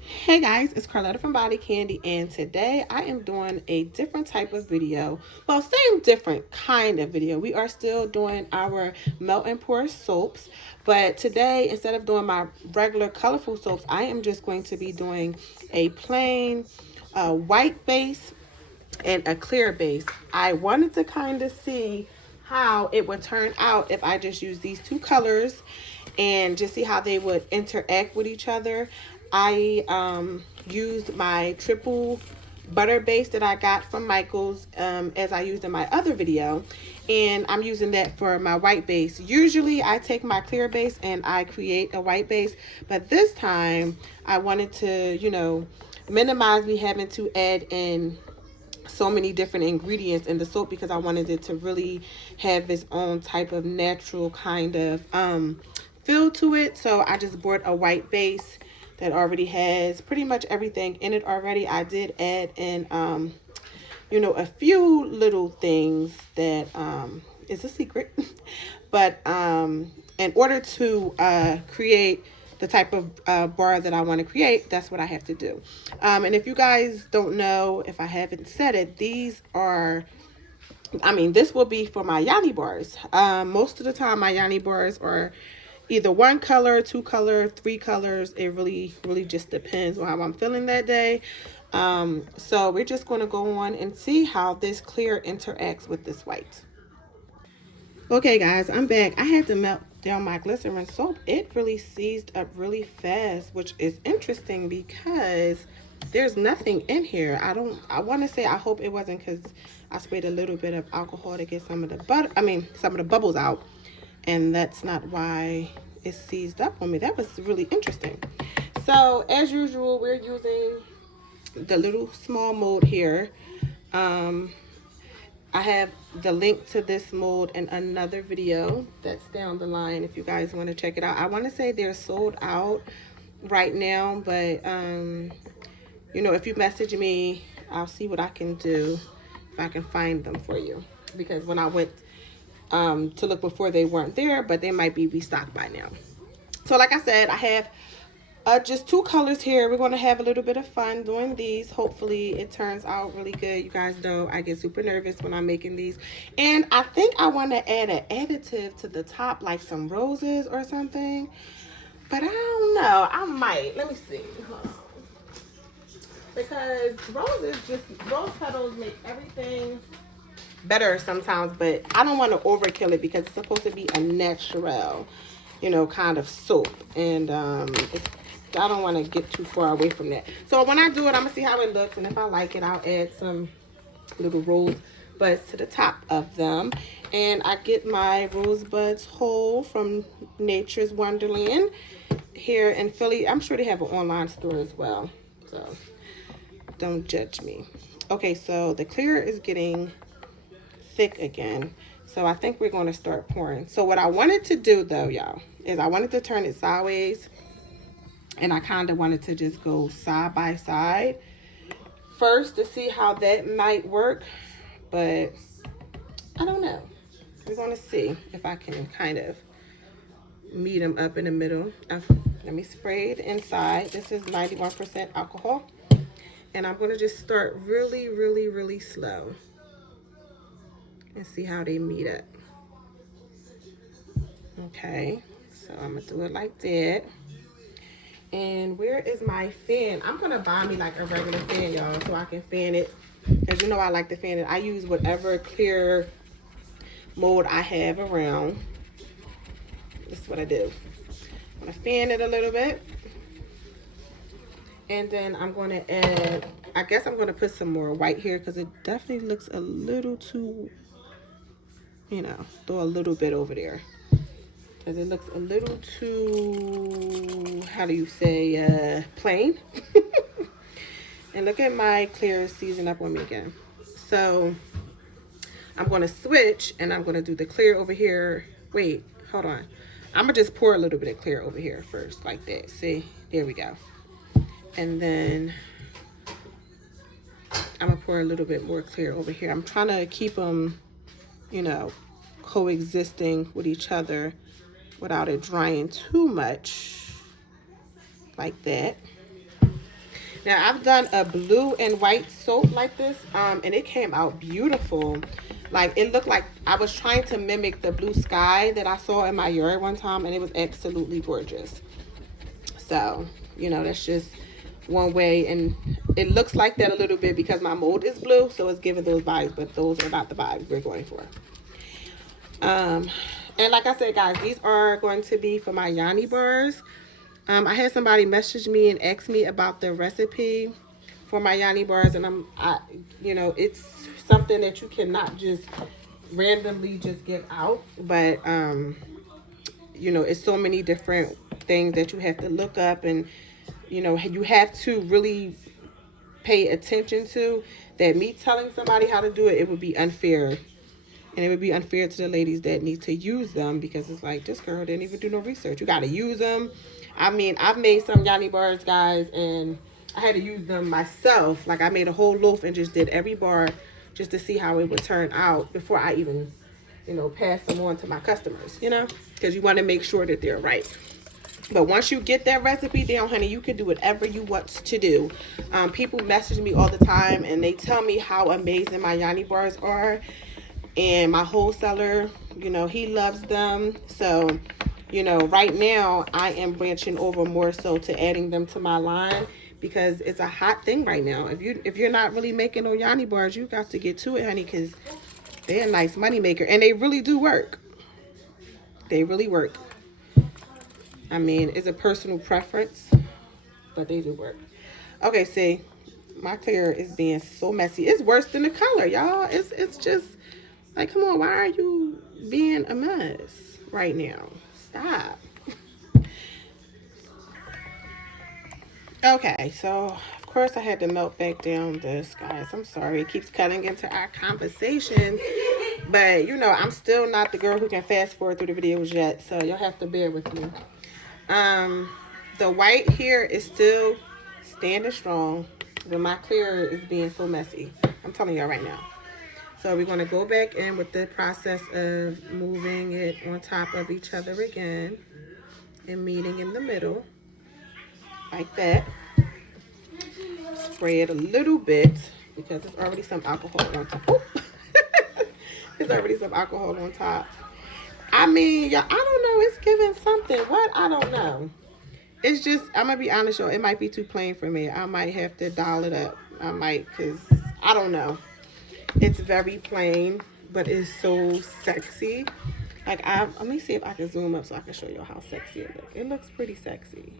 Hey guys, it's Carlotta from Body Candy, and today I am doing a different type of video. Well, same different kind of video. We are still doing our melt and pour soaps, but today instead of doing my regular colorful soaps, I am just going to be doing a plain white base and a clear base. I wanted to kind of see how it would turn out if I just use these two colors and just see how they would interact with each other. I used my triple butter base that I got from Michael's as I used in my other video, and I'm using that for my white base. Usually I take my clear base and I create a white base, but this time I wanted to, minimize me having to add in so many different ingredients in the soap because I wanted it to really have its own type of natural kind of feel to it. So I just bought a white base that already has pretty much everything in it already. I did add in a few little things that is a secret but in order to create the type of bar that I want to create, that's what I have to do. And if you guys don't know, if I haven't said it, these are, this will be for my Yanni bars. Most of the time my Yanni bars are either one color, two color, three colors. It really just depends on how I'm feeling that day. So we're just going to go on and see how this clear interacts with this white. Okay guys, I'm back. I had to melt down my glycerin soap. It really seized up really fast, which is interesting because there's nothing in here. I want to say, I hope it wasn't because I sprayed a little bit of alcohol to get some of the bubbles out, and that's not why it seized up on me. That was really interesting. So as usual, we're using the little small mold here. I have the link to this mold in another video that's down the line if you guys want to check it out. I want to say they're sold out right now, but if you message me, I'll see what I can do if I can find them for you, because when I went to look before, they weren't there, but they might be restocked by now. So like I said, I have just two colors here. We're going to have a little bit of fun doing these. Hopefully it turns out really good. You guys know I get super nervous when I'm making these, and I think I want to add an additive to the top, like some roses or something, but I don't know. I might. Let me see. Hold on. Because rose petals make everything better sometimes, but I don't want to overkill it because it's supposed to be a natural, kind of soap, and I don't want to get too far away from that. So when I do it, I'm gonna see how it looks, and if I like it, I'll add some little rosebuds to the top of them. And I get my rosebuds whole from Nature's Wonderland here in Philly. I'm sure they have an online store as well, so don't judge me. Okay, so the clear is getting thick again, so I think we're going to start pouring. So what I wanted to do though, y'all, is I wanted to turn it sideways, and I kind of wanted to just go side by side first to see how that might work, but I don't know. We're going to see if I can kind of meet them up in the middle. Let me spray the inside. This is 91% alcohol, and I'm going to just start really slow and see how they meet up. Okay, so I'm gonna do it like that. And where is my fan? I'm gonna buy me like a regular fan, y'all, so I can fan it, because I like to fan it. I use whatever clear mold I have around. This is what I do. I'm gonna fan it a little bit, and then I'm gonna add, I guess I'm gonna put some more white here because it definitely looks a little too, throw a little bit over there, because it looks a little too, how do you say, plain. And look at my clear season up on me again. So I'm going to switch, and I'm going to do the clear over here. Wait, hold on. I'm going to just pour a little bit of clear over here first, like that. See, there we go. And then I'm going to pour a little bit more clear over here. I'm trying to keep them, coexisting with each other without it drying too much, like that. Now I've done a blue and white soap like this, and it came out beautiful. Like it looked like I was trying to mimic the blue sky that I saw in my yard one time, and it was absolutely gorgeous. So, you know, that's just one way, and it looks like that a little bit because my mold is blue, so it's giving those vibes, but those are not the vibes we're going for. And like I said, guys, these are going to be for my Yanni bars. I had somebody message me and ask me about the recipe for my Yanni bars, and you know, it's something that you cannot just randomly just give out, but you know, it's so many different things that you have to look up, and you know, you have to really pay attention to that. Me telling somebody how to do it, it would be unfair. And it would be unfair to the ladies that need to use them, because it's like, this girl didn't even do no research. You got to use them. I mean, I've made some Yanni bars, guys, and I had to use them myself. Like, I made a whole loaf and just did every bar just to see how it would turn out before I even, you know, pass them on to my customers, you know, because you want to make sure that they're right. But once you get that recipe down, honey, you can do whatever you want to do. People message me all the time, and they tell me how amazing my Yanni bars are. And my wholesaler, you know, he loves them. So, you know, right now I am branching over more so to adding them to my line, because it's a hot thing right now. If you're not really making no Yanni bars, you got to get to it, honey, because they're a nice money maker, and they really do work. They really work. I mean, it's a personal preference, but they do work. Okay, see, my clear is being so messy. It's worse than the color, y'all. It's just like, come on, why are you being a mess right now? Stop. Okay, so of course I had to melt back down this, guys. I'm sorry, it keeps cutting into our conversation, but you know, I'm still not the girl who can fast forward through the videos yet, so you'll have to bear with me. The white here is still standing strong, but my clear is being so messy. I'm telling y'all right now. So we're going to go back in with the process of moving it on top of each other again and meeting in the middle like that. Spray it a little bit because there's already some alcohol on top. Oh. There's already some alcohol on top. I mean, y'all, I don't know. It's giving something. What? I don't know. It's just, I'm going to be honest, y'all. It might be too plain for me. I might have to dial it up. I might, because I don't know. It's very plain, but it's so sexy. Like, let me see if I can zoom up so I can show you how sexy it looks. It looks pretty sexy.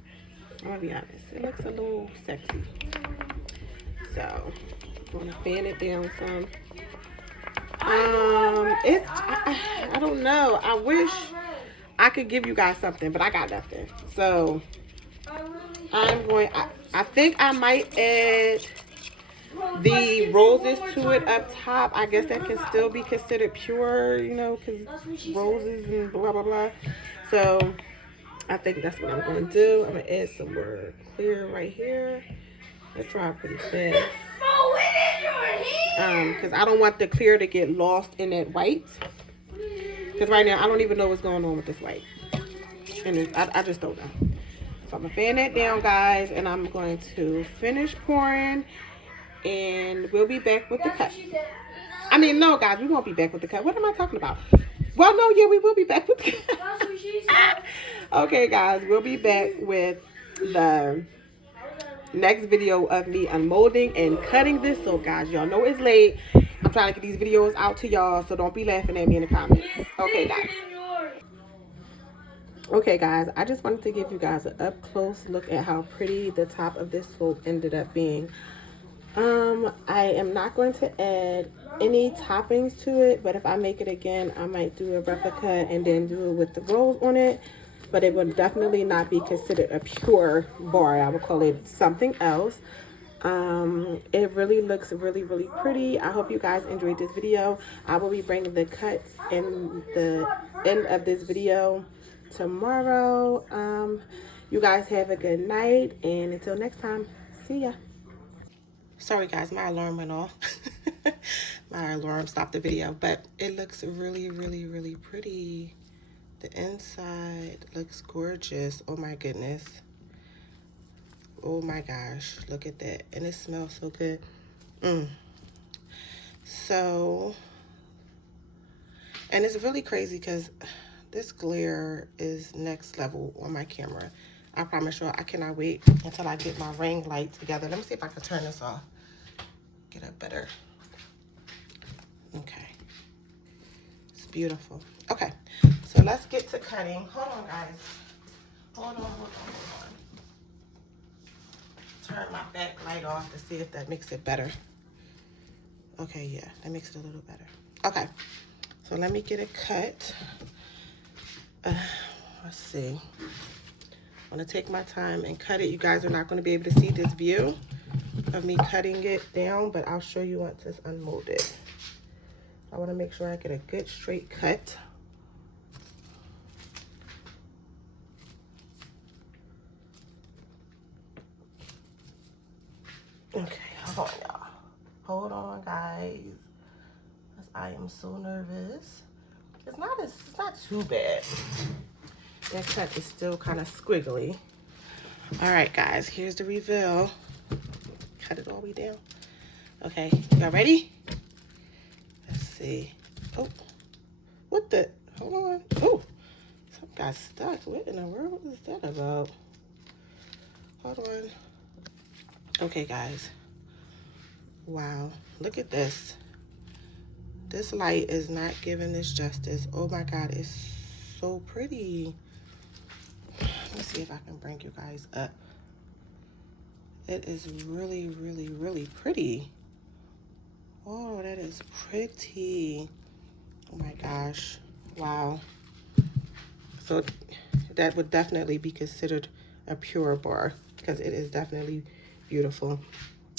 I'm going to be honest. It looks a little sexy. So, I'm going to fan it down some. I don't know. I wish I could give you guys something, but I got nothing. So I think I might add the roses to it up top. I guess that can still be considered pure, you know, because roses and blah, blah, blah. So I think that's what I'm going to do. I'm going to add some more clear right here. Let's try pretty fast. Because I don't want the clear to get lost in that white. Because right now I don't even know what's going on with this white. And I just don't know. So I'm going to fan that down, guys. And I'm going to finish pouring. And we'll be back with the cut. I mean, no, guys, we won't be back with the cut. What am I talking about? Well, no, yeah, we will be back with the cut. Okay, guys, we'll be back with the next video of me unmolding and cutting this. So, guys, y'all know it's late. I'm trying to get these videos out to y'all, so don't be laughing at me in the comments. Okay, guys. Okay, guys, I just wanted to give you guys an up-close look at how pretty the top of this soap ended up being. I am not going to add any toppings to it, but if I make it again, I might do a replica and then do it with the rose on it. But it would definitely not be considered a pure bar. I would call it something else. It really looks really, really pretty. I hope you guys enjoyed this video. I will be bringing the cut in the end of this video tomorrow. You guys have a good night, and until next time, see ya. Sorry guys, my alarm went off. My alarm stopped the video, but it looks really, really, really pretty. The inside looks gorgeous. Oh my goodness. Oh my gosh, look at that. And it smells so good. So, and it's really crazy because this glare is next level on my camera. I promise you, I cannot wait until I get my ring light together. Let me see if I can turn this off. Get a better. Okay. It's beautiful. Okay. So let's get to cutting. Hold on, guys. Hold on. Turn my backlight off to see if that makes it better. Okay, yeah, that makes it a little better. Okay, so let me get it cut. Let's see. I'm gonna take my time and cut it. You guys are not gonna be able to see this view of me cutting it down, but I'll show you once it's unmolded. I wanna make sure I get a good straight cut. Okay, hold on, y'all. Hold on, guys. Because I am so nervous. It's not too bad. That cut is still kind of squiggly. All right, guys, here's the reveal. Cut it all the way down. Okay, y'all ready? Let's see. Oh, what the? Hold on. Oh, something got stuck. What in the world is that about? Hold on. Okay, guys. Wow, look at this. This light is not giving this justice. Oh my God, it's so pretty. Let me see if I can bring you guys up. It is really, really, really pretty. Oh, that is pretty. Oh my gosh. Wow. So that would definitely be considered a pure bar because it is definitely beautiful.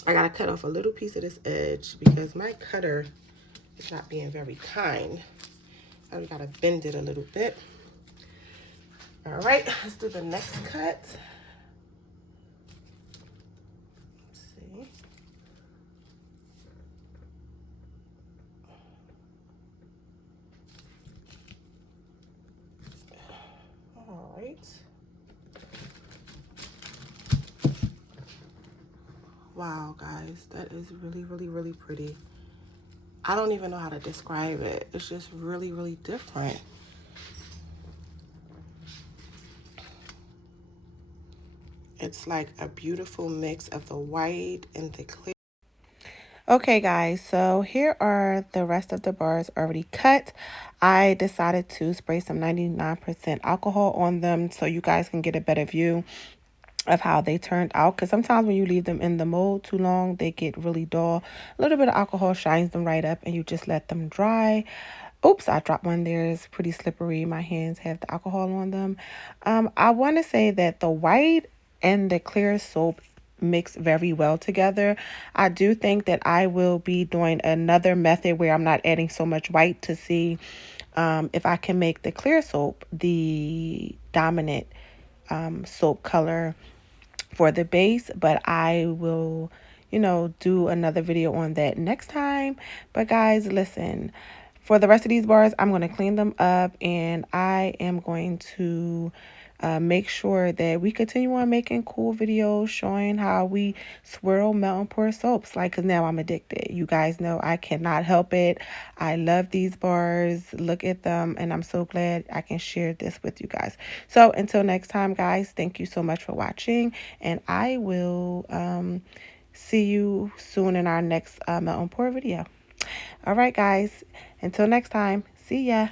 I gotta cut off a little piece of this edge because my cutter is not being very kind. I gotta bend it a little bit. All right, let's do the next cut. Let's see. All right. Wow, guys, that is really, really, really pretty. I don't even know how to describe it. It's just really, really different. It's like a beautiful mix of the white and the clear. Okay, guys, so here are the rest of the bars already cut. I decided to spray some 99% alcohol on them so you guys can get a better view of how they turned out, because sometimes when you leave them in the mold too long, they get really dull. A little bit of alcohol shines them right up and you just let them dry. Oops, I dropped one there. It's pretty slippery. My hands have the alcohol on them. I want to say that the white and the clear soap mix very well together. I do think that I will be doing another method where I'm not adding so much white to see if I can make the clear soap the dominant soap color for the base, but I will, do another video on that next time. But guys, listen, for the rest of these bars, I'm going to clean them up and I am going to make sure that we continue on making cool videos showing how we swirl, melt, and pour soaps. Because now I'm addicted. You guys know I cannot help it. I love these bars. Look at them. And I'm so glad I can share this with you guys. So until next time, guys, thank you so much for watching. And I will see you soon in our next melt and pour video. All right, guys. Until next time. See ya.